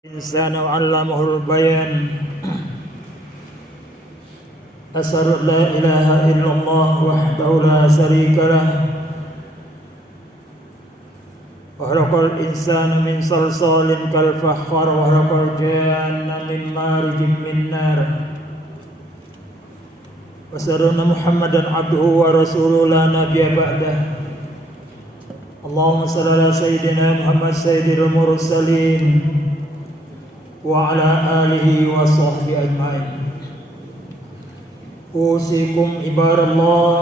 الإنسان علمه البيان أشهد أن لا إله إلا الله وحده لا شريك له وخلق الإنسان من صلصال كالفخار وخلق الجان من مارج من نار وأشهد أن محمدا عبده ورسوله لا نبي بعده اللهم صل على سيدنا محمد سيد المرسلين وعلى آله وصحبه أجمعين أوصيكم عباد الله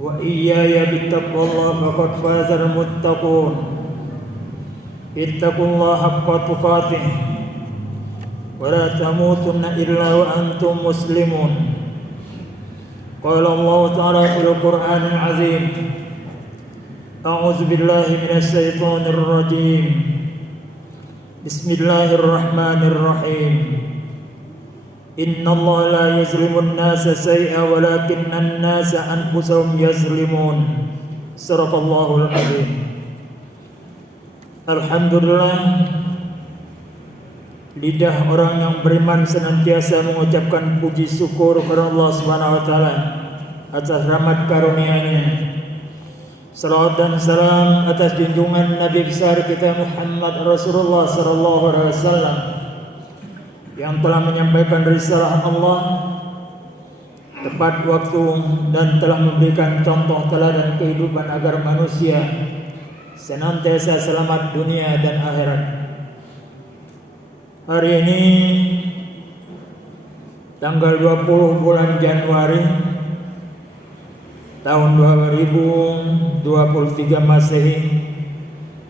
وإياي بتقوى الله فقد فاز المتقون اتقوا الله حق تقاته ولا تموتن إلا وأنتم مسلمون قال الله تعالى في القرآن العظيم أعوذ بالله من الشيطان الرجيم بسم الله الرحمن الرحيم إن الله لا يظلم الناس شيئا ولكن الناس أنفسهم يظلمون صدق الله العظيم. Alhamdulillah, lidah orang yang beriman senantiasa mengucapkan puji syukur kepada Allah Subhanahu wa taala atas rahmat karunia-Nya. Salawat dan salam atas junjungan Nabi besar kita Muhammad Rasulullah sallallahu alaihi wasallam yang telah menyampaikan risalah Allah tepat waktu dan telah memberikan contoh teladan kehidupan agar manusia senantiasa selamat dunia dan akhirat. Hari ini tanggal 20 bulan Januari tahun 2023 Masehi,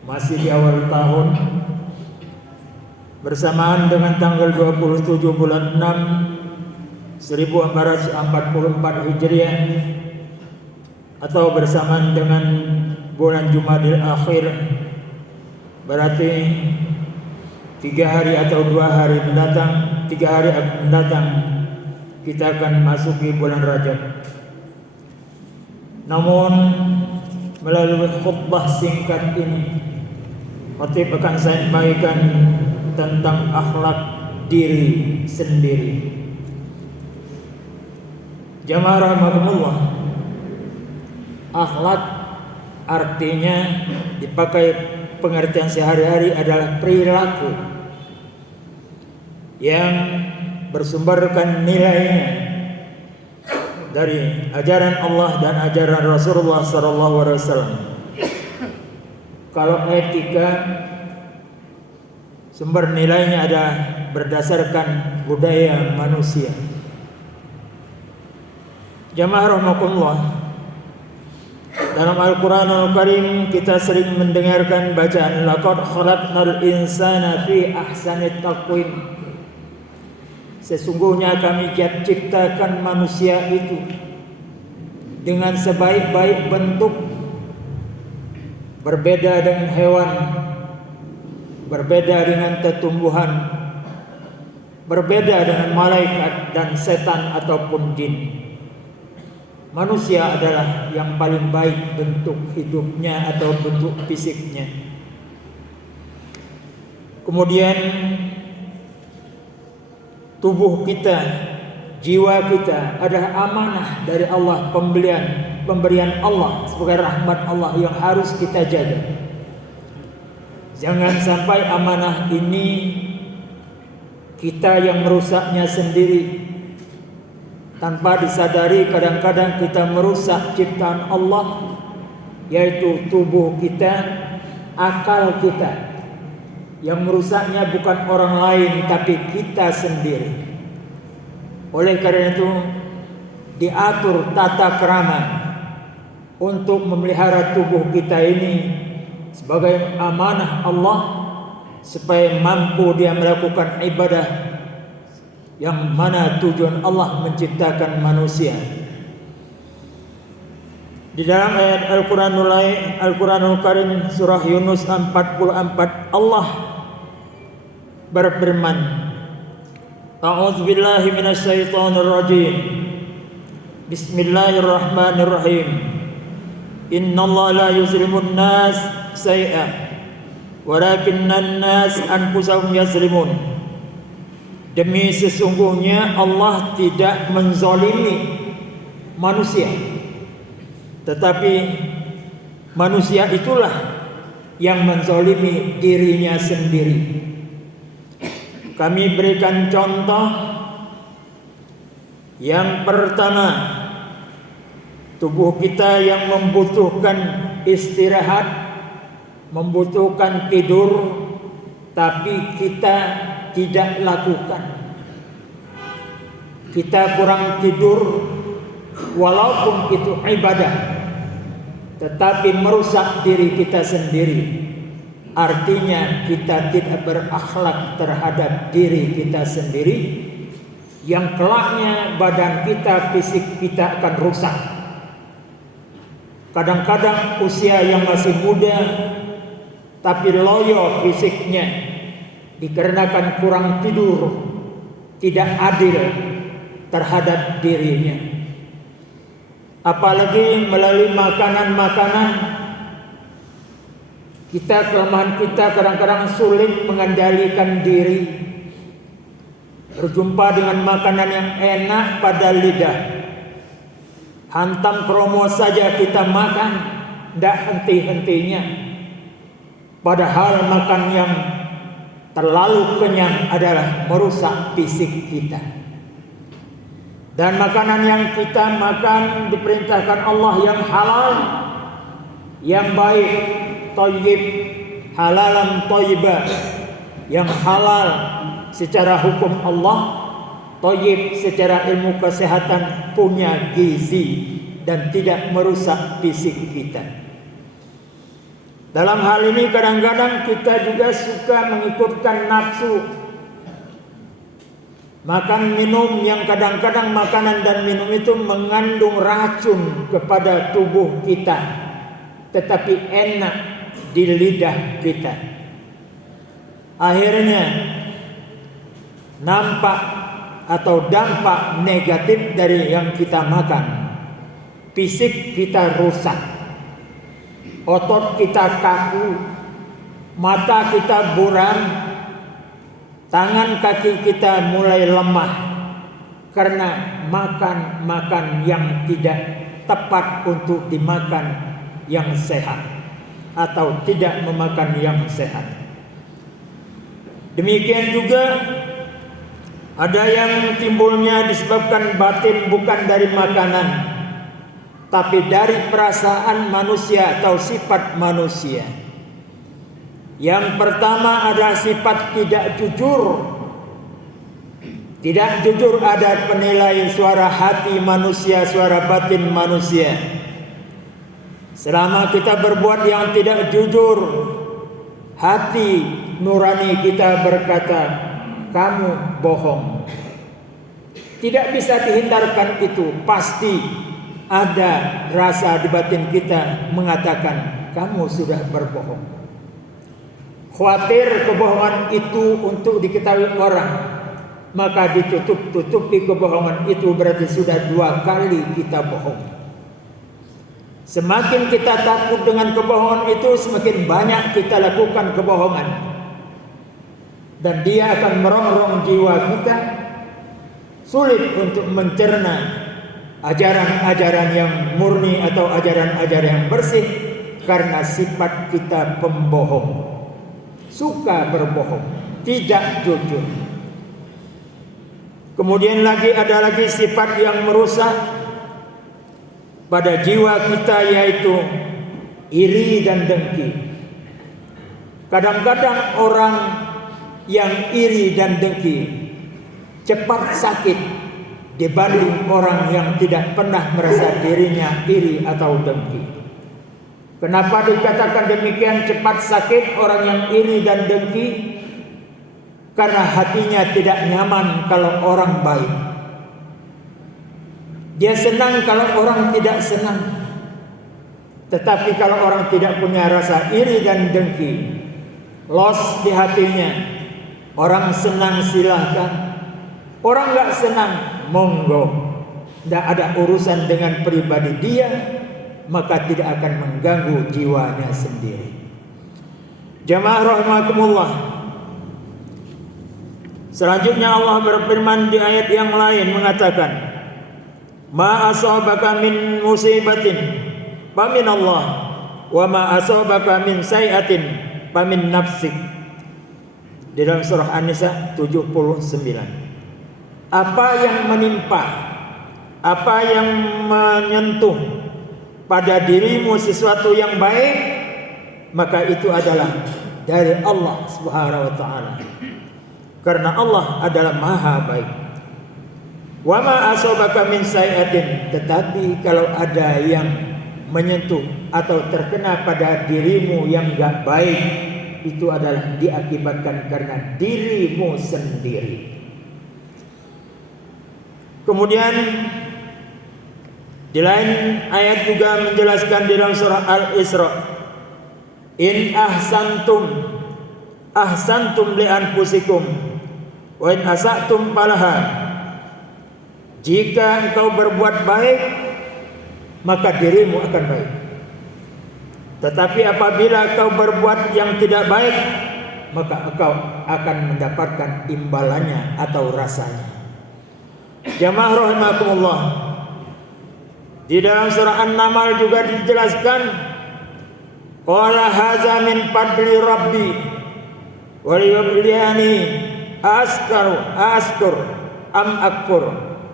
masih di awal tahun, bersamaan dengan tanggal 27 bulan 6 1444 Hijriah atau bersamaan dengan bulan Jumadil Akhir, berarti 3 hari atau 2 hari mendatang, 3 hari mendatang kita akan masuki bulan Rajab. Namun melalui khutbah singkat ini, khatib akan saya sampaikan tentang akhlak diri sendiri. Jamaah rahimakumullah, akhlak artinya dipakai pengertian sehari-hari adalah perilaku yang bersumberkan nilainya dari ajaran Allah dan ajaran Rasulullah SAW. Kalau etika, sumber nilainya adalah berdasarkan budaya manusia. Jamaah rahimakumullah, dalam Al-Quranul Karim kita sering mendengarkan bacaan laqad khalaqnal insana fi ahsani taqwim. Sesungguhnya kami ciptakan manusia itu dengan sebaik-baik bentuk, berbeda dengan hewan, berbeda dengan tumbuhan, berbeda dengan malaikat dan setan ataupun jin. Manusia adalah yang paling baik bentuk hidupnya atau bentuk fisiknya. Kemudian tubuh kita, jiwa kita adalah amanah dari Allah, pemberian Allah sebagai rahmat Allah yang harus kita jaga. Jangan sampai amanah ini kita yang merusaknya sendiri. Tanpa disadari kadang-kadang kita merusak ciptaan Allah, yaitu tubuh kita, akal kita. Yang merusaknya bukan orang lain tapi kita sendiri. Oleh karena itu diatur tata krama untuk memelihara tubuh kita ini sebagai amanah Allah supaya mampu dia melakukan ibadah yang mana tujuan Allah menciptakan manusia. Di dalam ayat Al-Quranul Karim surah Yunus 44, Allah berfirman, A'udzu billahi minasyaitonir rajim. Bismillahirrahmanirrahim. Innallaha la yuzlimun nas syai'a walakinnan nas anfusahum yazlimun. Demi sesungguhnya Allah tidak menzalimi manusia, tetapi manusia itulah yang menzalimi dirinya sendiri. Kami berikan contoh. Yang pertama, tubuh kita yang membutuhkan istirahat, membutuhkan tidur, tapi kita tidak lakukan. Kita kurang tidur, walaupun itu ibadah, tetapi merusak diri kita sendiri. Artinya kita tidak berakhlak terhadap diri kita sendiri, yang kelaknya badan kita, fisik kita akan rusak. Kadang-kadang usia yang masih muda tapi loyo fisiknya dikarenakan kurang tidur, tidak adil terhadap dirinya. Apalagi melalui makanan-makanan, kelemahan kita kadang-kadang sulit mengendalikan diri. Berjumpa dengan makanan yang enak pada lidah, hantam kromo saja kita makan, tidak henti-hentinya. Padahal makan yang terlalu kenyang adalah merusak fisik kita. Dan makanan yang kita makan diperintahkan Allah yang halal, yang baik, thayyib, halalan thayyibah, yang halal secara hukum Allah, thayyib secara ilmu kesehatan, punya gizi dan tidak merusak fisik kita. Dalam hal ini kadang-kadang kita juga suka mengikutkan nafsu, makan minum yang kadang-kadang makanan dan minum itu mengandung racun kepada tubuh kita, tetapi enak di lidah kita. Akhirnya nampak atau dampak negatif dari yang kita makan. Fisik kita rusak, otot kita kaku, mata kita buram, tangan kaki kita mulai lemah karena makan yang tidak tepat untuk dimakan yang sehat atau tidak memakan yang sehat. Demikian juga ada yang timbulnya disebabkan batin bukan dari makanan, tapi dari perasaan manusia atau sifat manusia. Yang pertama adalah sifat tidak jujur. Tidak jujur ada penilai suara hati manusia, suara batin manusia. Selama kita berbuat yang tidak jujur, hati nurani kita berkata, kamu bohong. Tidak bisa dihindarkan itu. Pasti ada rasa di batin kita mengatakan kamu sudah berbohong. Khawatir kebohongan itu untuk diketahui orang, maka ditutup-tutupi kebohongan itu, berarti sudah 2 kali kita bohong. Semakin kita takut dengan kebohongan itu, semakin banyak kita lakukan kebohongan, dan dia akan merongrong jiwa kita, sulit untuk mencerna ajaran-ajaran yang murni atau ajaran-ajaran yang bersih, karena sifat kita pembohong, suka berbohong, tidak jujur. Kemudian ada lagi sifat yang merusak pada jiwa kita, yaitu iri dan dengki. Kadang-kadang orang yang iri dan dengki cepat sakit dibanding orang yang tidak pernah merasa dirinya iri atau dengki. Kenapa dikatakan demikian cepat sakit orang yang iri dan dengki? Karena hatinya tidak nyaman kalau orang baik. Dia senang kalau orang tidak senang. Tetapi kalau orang tidak punya rasa iri dan dengki, los di hatinya, orang senang silahkan, orang gak senang monggo, tidak ada urusan dengan pribadi dia, maka tidak akan mengganggu jiwanya sendiri. Jamaah rahimakumullah. Selanjutnya Allah berfirman di ayat yang lain mengatakan, ma asabaka min musibatin famin Allah wa ma asabaka min sayiatin famin nafsik. Di dalam surah An-Nisa 79. Apa yang menimpa, apa yang menyentuh pada dirimu sesuatu yang baik, maka itu adalah dari Allah Subhanahu wa taala. Karena Allah adalah Maha baik. Wa ma asabaka min sayiatin, tetapi kalau ada yang menyentuh atau terkena pada dirimu yang enggak baik, itu adalah diakibatkan karena dirimu sendiri. Kemudian di lain ayat juga menjelaskan di dalam surah Al-Isra, in ahsantum li anfusikum wa in asatum falaha. Jika engkau berbuat baik, maka dirimu akan baik. Tetapi apabila engkau berbuat yang tidak baik, maka engkau akan mendapatkan imbalannya atau rasanya. Jamaah rahimakumullah. Di dalam surah An-Naml juga dijelaskan, qala hadza min fadli rabbi wa liyubliyani askur am akfur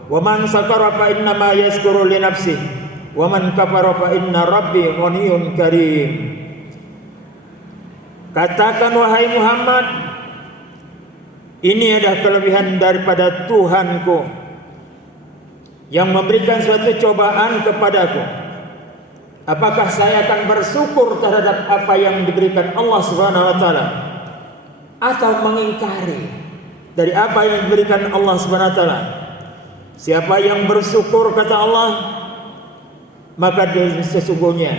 wa man sakara fa inna ma yaskuru li nafsihi wa man kafara fa inna rabbi ghaniyyun karim. Katakan wahai Muhammad, ini adalah kelebihan daripada Tuhanku yang memberikan suatu cobaan kepadaku. Apakah saya akan bersyukur terhadap apa yang diberikan Allah Subhanahu wa taala atau mengingkari dari apa yang diberikan Allah Subhanahu wa taala? Siapa yang bersyukur, kata Allah, maka sesungguhnya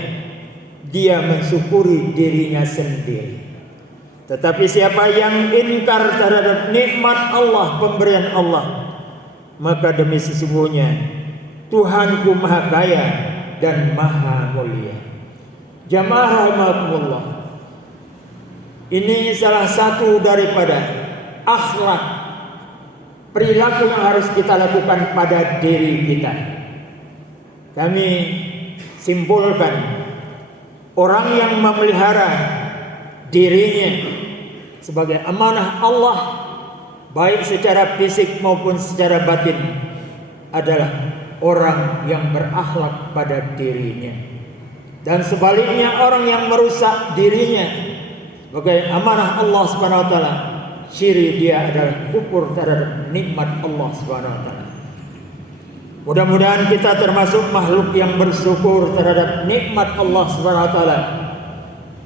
dia mensyukuri dirinya sendiri. Tetapi siapa yang ingkar terhadap nikmat Allah, pemberian Allah, maka demi sesungguhnya Tuhanku Maha Kaya dan Maha Mulia. Jamaah rahimakumullah. Ini salah satu daripada akhlak, perilaku yang harus kita lakukan pada diri kita. Kami simpulkan, orang yang memelihara dirinya sebagai amanah Allah, baik secara fisik maupun secara batin, adalah orang yang berakhlak pada dirinya. Dan sebaliknya, orang yang merusak dirinya sebagai amanah Allah Subhanahu wa taala, ciri dia adalah kufur terhadap nikmat Allah Subhanahu wa taala. Mudah-mudahan kita termasuk makhluk yang bersyukur terhadap nikmat Allah Subhanahu wa taala,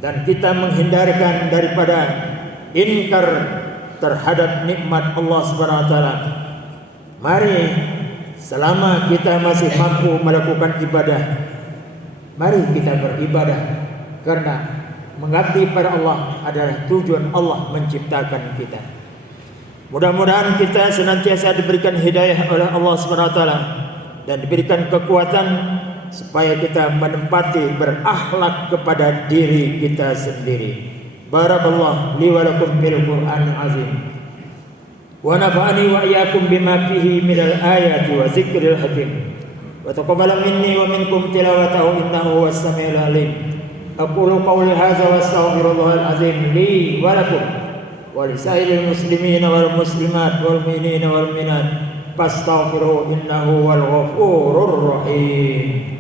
dan kita menghindarkan daripada ingkar terhadap nikmat Allah Subhanahu wa taala. Mari, selama kita masih mampu melakukan ibadah, mari kita beribadah, karena mengabdi pada Allah adalah tujuan Allah menciptakan kita. Mudah-mudahan kita senantiasa diberikan hidayah oleh Allah Subhanahu wa taala dan diberikan kekuatan supaya kita menempati berakhlak kepada diri kita sendiri. Barakallahu li wa lakum bil Qur'anil azim. Wa nafa'ani wa iyyakum bima fihi minal ayati wa dzikril hakim. Wa taqabbal minni wa minkum tilawatahu innahu huwas samiul alim. Aqulu qawli hadza wa astaghfirullahal azim li wa lakum wa lisairil muslimina wal muslimat wal mu'minina wal mu'minat fastaghfiruhu innahu huwal ghafurur rahim.